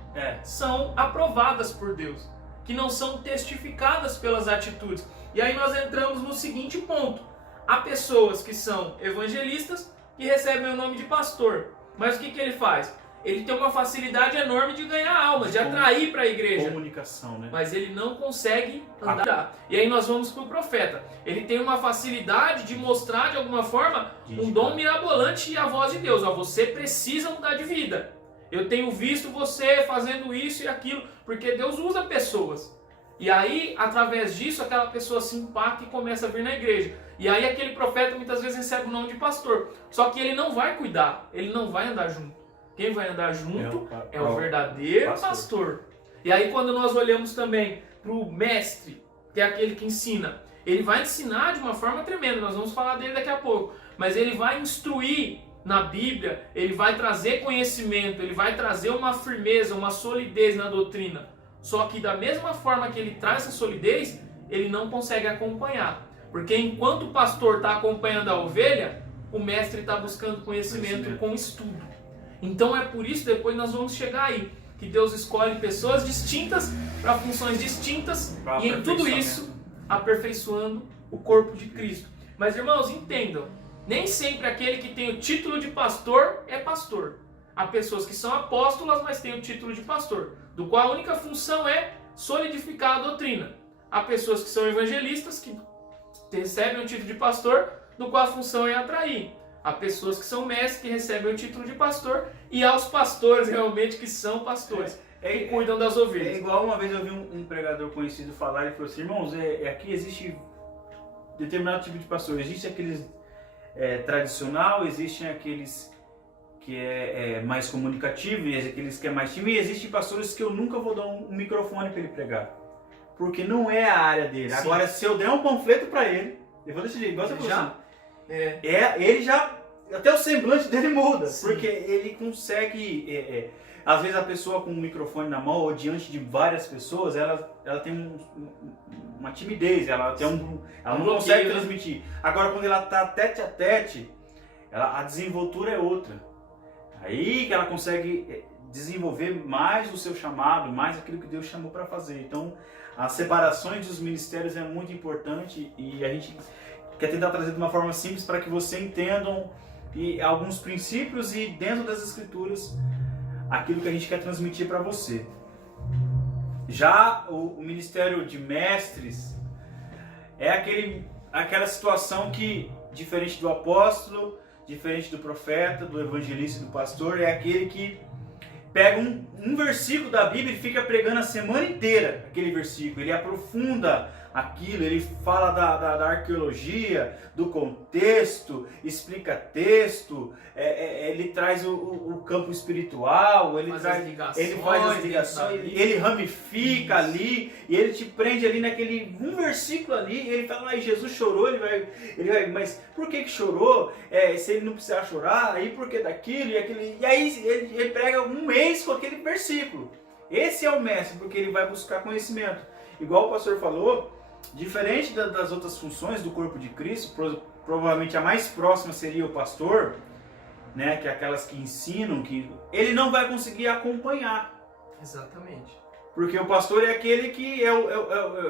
são aprovadas por Deus, que não são testificadas pelas atitudes. E aí nós entramos no seguinte ponto. Há pessoas que são evangelistas que recebem o nome de pastor, mas o que ele faz? Ele tem uma facilidade enorme de ganhar almas, de atrair para a igreja. Comunicação, né? Mas ele não consegue andar. E aí nós vamos para o profeta. Ele tem uma facilidade de mostrar, de alguma forma, um dom mirabolante e a voz de Deus. Ó, você precisa mudar de vida. Eu tenho visto você fazendo isso e aquilo, porque Deus usa pessoas. E aí, através disso, aquela pessoa se impacta e começa a vir na igreja. E aí aquele profeta muitas vezes recebe o nome de pastor. Só que ele não vai cuidar, ele não vai andar junto. Quem vai andar junto é o verdadeiro pastor. E aí quando nós olhamos também para o mestre, que é aquele que ensina, ele vai ensinar de uma forma tremenda, nós vamos falar dele daqui a pouco. Mas ele vai instruir na Bíblia, ele vai trazer conhecimento, ele vai trazer uma firmeza, uma solidez na doutrina. Só que da mesma forma que ele traz essa solidez, ele não consegue acompanhar. Porque enquanto o pastor está acompanhando a ovelha, o mestre está buscando conhecimento com estudo. Então é por isso, depois nós vamos chegar aí, que Deus escolhe pessoas distintas para funções distintas e em tudo isso aperfeiçoando o corpo de Cristo. Mas irmãos, entendam, nem sempre aquele que tem o título de pastor é pastor. Há pessoas que são apóstolas, mas têm o título de pastor, do qual a única função é solidificar a doutrina. Há pessoas que são evangelistas, que recebem o título de pastor, do qual a função é atrair. Há pessoas que são mestres, que recebem o título de pastor, e há os pastores realmente que são pastores, que cuidam das ovelhas. É igual uma vez eu vi um pregador conhecido falar, ele falou assim, irmãos, aqui existe determinado tipo de pastor, existe aqueles tradicional, existem aqueles que é mais comunicativo, e aqueles que é mais tímido, e existem pastores que eu nunca vou dar um microfone para ele pregar, porque não é a área dele. Sim. Agora, se eu der um panfleto para ele, eu vou decidir, igual você falou assim, ele já, até o semblante dele muda. Sim. Porque ele consegue, às vezes a pessoa com um microfone na mão ou diante de várias pessoas, ela tem uma timidez, ela não consegue transmitir. Agora quando ela está tete a tete, a desenvoltura é outra. Aí que ela consegue desenvolver mais o seu chamado, mais aquilo que Deus chamou para fazer. Então, as separações dos ministérios é muito importante e a gente quer tentar trazer de uma forma simples para que você entendam alguns princípios e dentro das Escrituras aquilo que a gente quer transmitir para você. Já o ministério de mestres é aquela situação que, diferente do apóstolo, diferente do profeta, do evangelista e do pastor, é aquele que pega um versículo da Bíblia e fica pregando a semana inteira aquele versículo. Ele aprofunda aquilo, ele fala da arqueologia, do contexto, explica texto, ele traz o campo espiritual, ele faz as ligações, ele ramifica ali, e ele te prende ali naquele um versículo ali, e ele fala, Jesus chorou, ele vai, mas por que chorou? Se ele não precisar chorar, aí por que daquilo e aquilo? E aí ele prega um mês com aquele versículo. Esse é o mestre, porque ele vai buscar conhecimento. Igual o pastor falou, diferente das outras funções do corpo de Cristo, provavelmente a mais próxima seria o pastor, né, que é aquelas que ensinam, que ele não vai conseguir acompanhar. Exatamente. Porque o pastor é aquele que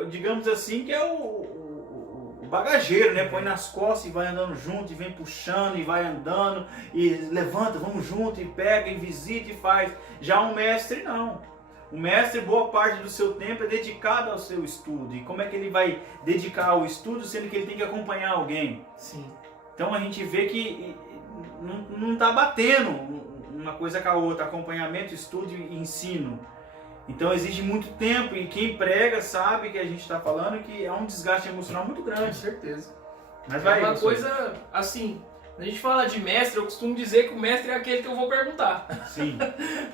digamos assim, que é o bagageiro, né? Põe nas costas e vai andando junto, e vem puxando, e vai andando, e levanta, vamos junto, e pega, e visita, e faz. Já um mestre, não. O mestre, boa parte do seu tempo é dedicado ao seu estudo. E como é que ele vai dedicar ao estudo, sendo que ele tem que acompanhar alguém? Sim. Então a gente vê que não está batendo uma coisa com a outra, acompanhamento, estudo e ensino. Então exige muito tempo, e quem prega sabe que a gente está falando que é um desgaste emocional muito grande. Com certeza. Mas é uma coisa assim, a gente fala de mestre, eu costumo dizer que o mestre é aquele que eu vou perguntar. Sim.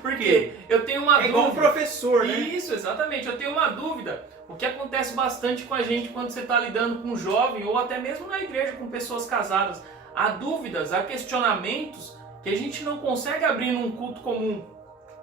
Porque eu tenho uma dúvida. É igual um professor, né? Isso, exatamente. Eu tenho uma dúvida. O que acontece bastante com a gente quando você está lidando com um jovem, ou até mesmo na igreja com pessoas casadas. Há dúvidas, há questionamentos que a gente não consegue abrir num culto comum.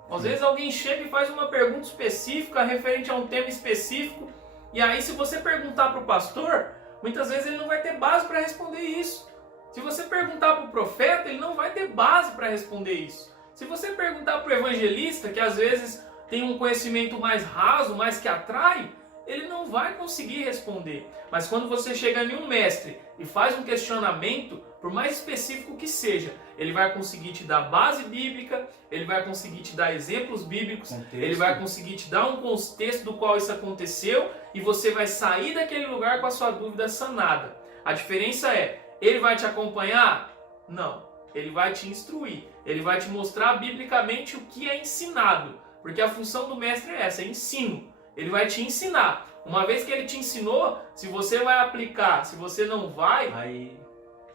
Às vezes alguém chega e faz uma pergunta específica referente a um tema específico, e aí se você perguntar para o pastor, muitas vezes ele não vai ter base para responder isso. Se você perguntar para o profeta, ele não vai ter base para responder isso. Se você perguntar para o evangelista, que às vezes tem um conhecimento mais raso, mais que atrai, ele não vai conseguir responder. Mas quando você chega em um mestre e faz um questionamento, por mais específico que seja, ele vai conseguir te dar base bíblica, ele vai conseguir te dar exemplos bíblicos, ele vai conseguir te dar um contexto do qual isso aconteceu, e você vai sair daquele lugar com a sua dúvida sanada. A diferença é, ele vai te acompanhar? Não. Ele vai te instruir. Ele vai te mostrar biblicamente o que é ensinado. Porque a função do mestre é essa, é ensino. Ele vai te ensinar. Uma vez que ele te ensinou, se você vai aplicar, se você não vai, Aí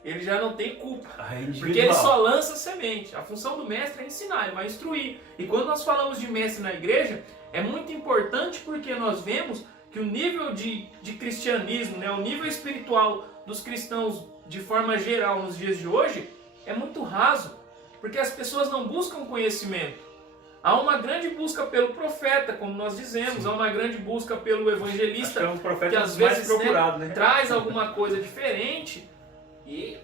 ele já não tem culpa. individual. Porque ele só lança semente. A função do mestre é ensinar, ele vai instruir. E quando nós falamos de mestre na igreja, é muito importante porque nós vemos que o nível de cristianismo, né, o nível espiritual dos cristãos de forma geral nos dias de hoje é muito raso. Porque as pessoas não buscam conhecimento. Há uma grande busca pelo profeta, como nós dizemos, há uma grande busca pelo evangelista, que é um profeta que às mais vezes procurado, né? traz alguma coisa diferente, e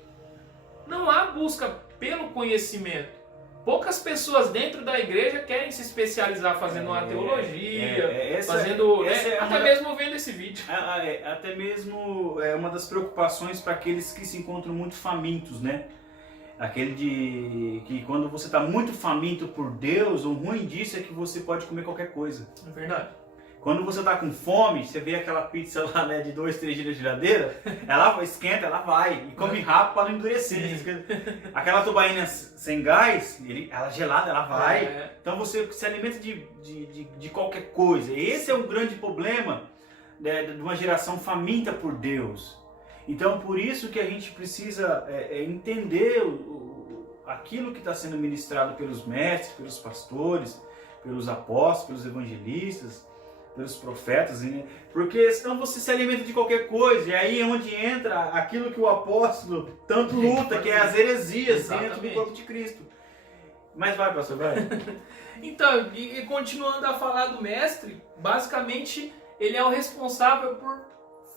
não há busca pelo conhecimento. Poucas pessoas dentro da igreja querem se especializar fazendo uma teologia, fazendo, até mesmo vendo esse vídeo. Até mesmo é uma das preocupações para aqueles que se encontram muito famintos, né? Aquele de que quando você está muito faminto por Deus, o ruim disso é que você pode comer qualquer coisa. É verdade. Quando você está com fome, você vê aquela pizza lá, né, de 2, 3 dias na geladeira, ela esquenta, ela vai e come rápido para não endurecer. Aquela tubaína sem gás, ela gelada, ela vai. Então você se alimenta de qualquer coisa. E esse é um grande problema, né, de uma geração faminta por Deus. Então, por isso que a gente precisa entender aquilo que está sendo ministrado pelos mestres, pelos pastores, pelos apóstolos, pelos evangelistas, pelos profetas, né? Porque senão você se alimenta de qualquer coisa, e aí é onde entra aquilo que o apóstolo tanto luta, que é as heresias dentro do corpo de Cristo. Mas vai, pastor, vai. Então, e continuando a falar do mestre, basicamente ele é o responsável por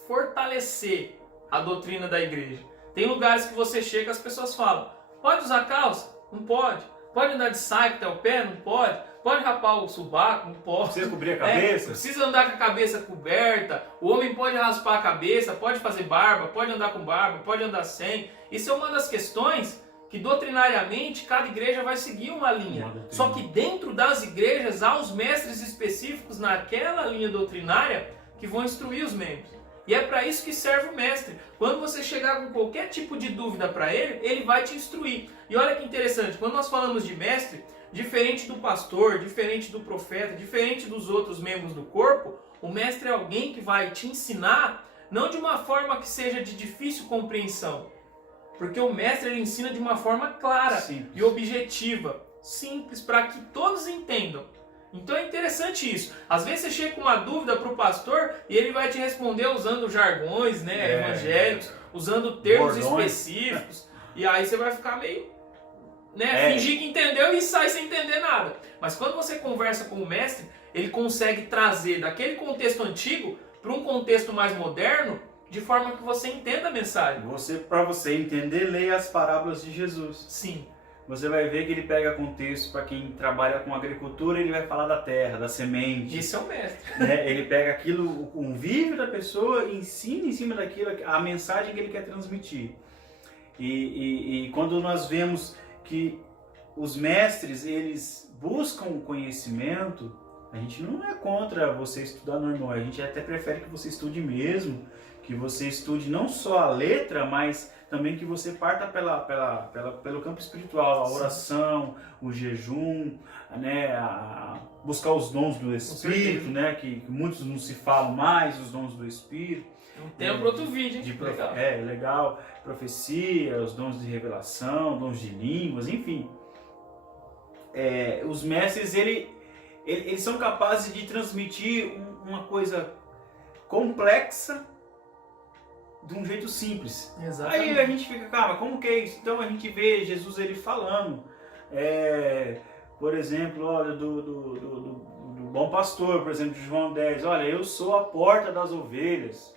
fortalecer a doutrina da igreja. Tem lugares que você chega, as pessoas falam: pode usar calça? Não pode. Pode andar de saia até o pé? Não pode. Pode rapar o sovaco? Não pode. Precisa cobrir a cabeça? Precisa andar com a cabeça coberta. O homem pode raspar a cabeça, pode fazer barba, pode andar com barba, pode andar sem. Isso é uma das questões que doutrinariamente cada igreja vai seguir uma linha. Só que dentro das igrejas há os mestres específicos naquela linha doutrinária que vão instruir os membros. E é para isso que serve o mestre. Quando você chegar com qualquer tipo de dúvida para ele, ele vai te instruir. E olha que interessante, quando nós falamos de mestre, diferente do pastor, diferente do profeta, diferente dos outros membros do corpo, o mestre é alguém que vai te ensinar, não de uma forma que seja de difícil compreensão. Porque o mestre ele ensina de uma forma clara e objetiva, simples, para que todos entendam. Então é interessante isso. Às vezes você chega com uma dúvida para o pastor e ele vai te responder usando jargões, né, evangélicos, usando termos específicos. E aí você vai ficar meio, fingir que entendeu e sai sem entender nada. Mas quando você conversa com o mestre, ele consegue trazer daquele contexto antigo para um contexto mais moderno, de forma que você entenda a mensagem. Para você entender, leia as parábolas de Jesus. Sim. Você vai ver que ele pega contexto para quem trabalha com agricultura, ele vai falar da terra, da semente. Isso é o mestre. Né? Ele pega aquilo, o convívio da pessoa e ensina em cima daquilo a mensagem que ele quer transmitir. E quando nós vemos que os mestres, eles buscam o conhecimento, a gente não é contra você estudar normal, a gente até prefere que você estude mesmo, que você estude não só a letra, mas também que você parta pelo campo espiritual, a oração, o jejum, né, buscar os dons do Espírito, né, que muitos não se falam mais, os dons do Espírito. Um tempo outro vídeo, hein? Legal. Legal. Profecia, os dons de revelação, dons de línguas, enfim. Os mestres, eles são capazes de transmitir uma coisa complexa de um jeito simples. Exatamente. Aí a gente fica, cara, como que é isso? Então a gente vê Jesus ele falando, por exemplo, olha, do bom pastor, por exemplo, de João 10, olha, eu sou a porta das ovelhas.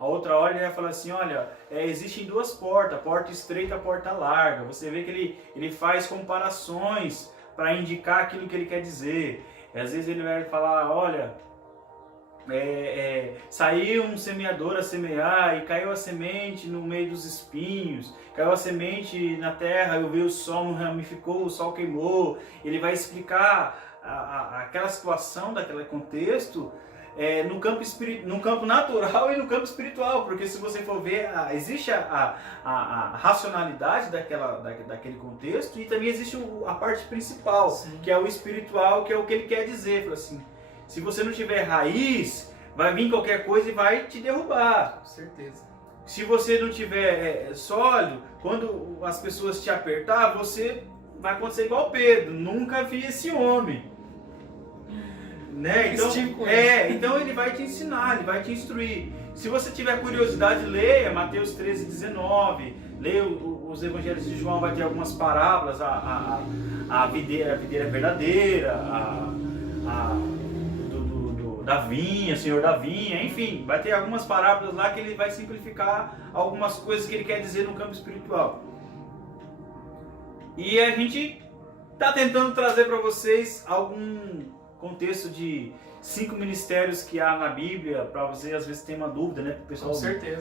A outra hora ele vai falar assim, olha, existem duas portas, a porta estreita e a porta larga. Você vê que ele faz comparações para indicar aquilo que ele quer dizer. E às vezes ele vai falar, olha, saiu um semeador a semear e caiu a semente no meio dos espinhos, caiu a semente na terra, eu vi o sol, não ramificou, o sol queimou. Ele vai explicar aquela situação daquele contexto no campo natural e no campo espiritual, porque se você for ver, existe a racionalidade daquele contexto e também existe a parte principal, que é o espiritual, que é o que ele quer dizer. Assim, Se você não tiver raiz, vai vir qualquer coisa e vai te derrubar. Com certeza. Se você não tiver sólido, quando as pessoas te apertar, você vai acontecer igual Pedro. Nunca vi esse homem. Né? Então ele vai te ensinar, ele vai te instruir. Se você tiver curiosidade, leia Mateus 13, 19. Leia os evangelhos de João, vai ter algumas parábolas. A videira verdadeira, da vinha, Senhor da vinha, enfim, vai ter algumas parábolas lá que ele vai simplificar algumas coisas que ele quer dizer no campo espiritual. E a gente está tentando trazer para vocês algum contexto de 5 ministérios que há na Bíblia, para você às vezes ter uma dúvida, né? O pessoal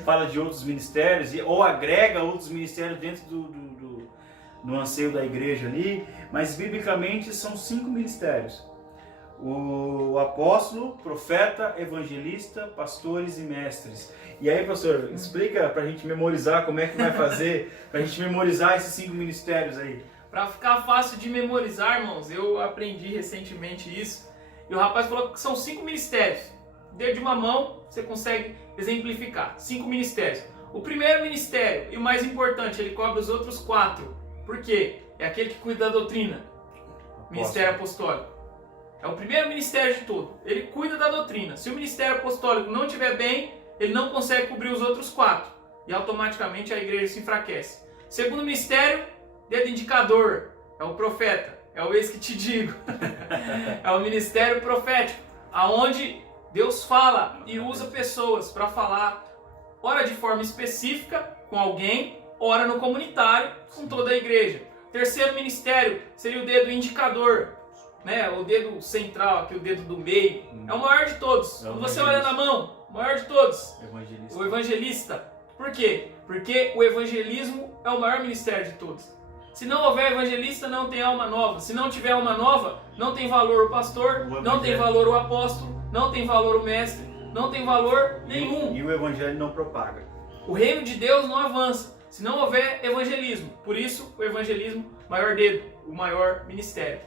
fala de outros ministérios ou agrega outros ministérios dentro do anseio da igreja ali, mas biblicamente são 5 ministérios. O apóstolo, profeta, evangelista, pastores e mestres. E aí, pastor, explica pra gente memorizar como é que vai fazer, pra gente memorizar esses 5 ministérios aí. Para ficar fácil de memorizar, irmãos, eu aprendi recentemente isso. E o rapaz falou que são 5 ministérios. Dedo de uma mão, você consegue exemplificar. 5 ministérios. O primeiro ministério, e o mais importante, ele cobre os outros 4. Por quê? É aquele que cuida da doutrina. Ministério apostólico. É o primeiro ministério de todo. Ele cuida da doutrina. Se o ministério apostólico não estiver bem, ele não consegue cobrir os outros 4. E automaticamente a igreja se enfraquece. Segundo ministério, dedo indicador. É o profeta. É o eis que te digo. É o ministério profético. Aonde Deus fala e usa pessoas para falar, ora de forma específica com alguém, ora no comunitário com toda a igreja. Terceiro ministério seria o dedo indicador. Né, o dedo central, aqui o dedo do meio, é o maior de todos. Quando você olha na mão, o maior de todos, o evangelista. Por quê? Porque o evangelismo é o maior ministério de todos. Se não houver evangelista, não tem alma nova. Se não tiver alma nova, não tem valor o pastor, não tem valor o apóstolo, não tem valor o mestre, não tem valor nenhum. E o evangelho não propaga. O reino de Deus não avança se não houver evangelismo. Por isso, o evangelismo, maior dedo, o maior ministério.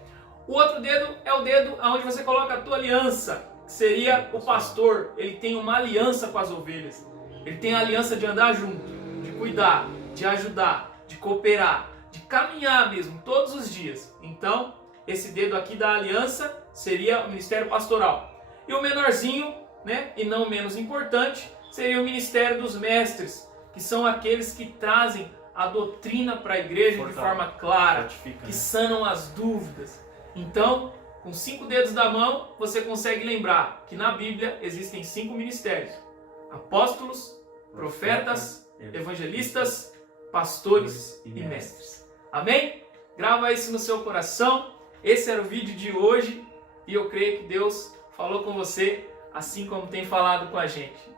O outro dedo é o dedo onde você coloca a tua aliança, que seria o pastor. Ele tem uma aliança com as ovelhas. Ele tem a aliança de andar junto, de cuidar, de ajudar, de cooperar, de caminhar mesmo, todos os dias. Então, esse dedo aqui da aliança seria o ministério pastoral. E o menorzinho, né, e não menos importante, seria o ministério dos mestres, que são aqueles que trazem a doutrina para a igreja de forma clara, que sanam as dúvidas. Então, com 5 dedos da mão, você consegue lembrar que na Bíblia existem 5 ministérios: apóstolos, profetas, evangelistas, pastores e mestres. Amém? Grava isso no seu coração. Esse era o vídeo de hoje e eu creio que Deus falou com você assim como tem falado com a gente.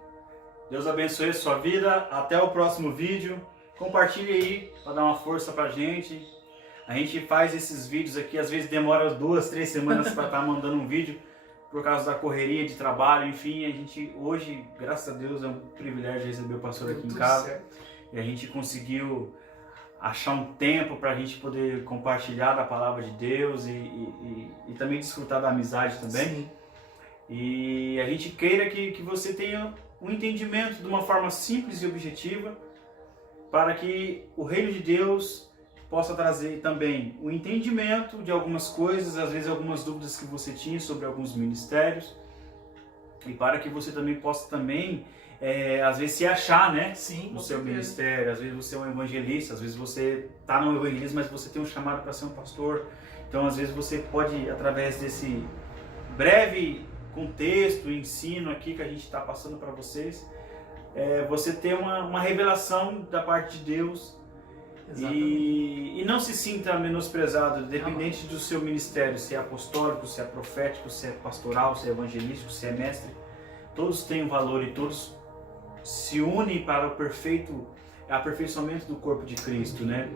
Deus abençoe a sua vida. Até o próximo vídeo. Compartilhe aí para dar uma força pra gente. A gente faz esses vídeos aqui, às vezes demora 2, 3 semanas para estar mandando um vídeo por causa da correria de trabalho, enfim. A gente hoje, graças a Deus, é um privilégio receber o pastor aqui em casa. E a gente conseguiu achar um tempo para a gente poder compartilhar da palavra de Deus e também desfrutar da amizade também. Sim. E a gente queira que você tenha um entendimento de uma forma simples e objetiva para que o reino de Deus possa trazer também o entendimento de algumas coisas, às vezes algumas dúvidas que você tinha sobre alguns ministérios, e para que você também possa também, às vezes se achar, né? Sim, no seu ministério. Às vezes você é um evangelista, às vezes você está no evangelismo, mas você tem um chamado para ser um pastor. Então às vezes você pode, através desse breve contexto, ensino aqui que a gente está passando para vocês, você ter uma revelação da parte de Deus. E não se sinta menosprezado, dependente do seu ministério, se é apostólico, se é profético, se é pastoral, se é evangelístico, se é mestre. Todos têm um valor e todos se unem para o aperfeiçoamento do corpo de Cristo, né?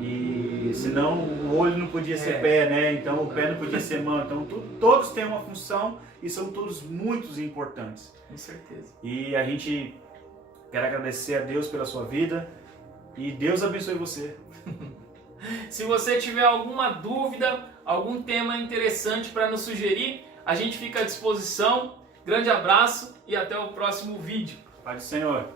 E senão o olho não podia ser pé, né? Então o pé não podia ser mão. Então todos têm uma função e são todos muito importantes. Com certeza. E a gente quer agradecer a Deus pela sua vida. E Deus abençoe você. Se você tiver alguma dúvida, algum tema interessante para nos sugerir, A gente fica à disposição. Grande abraço e até o próximo vídeo. Pai do Senhor.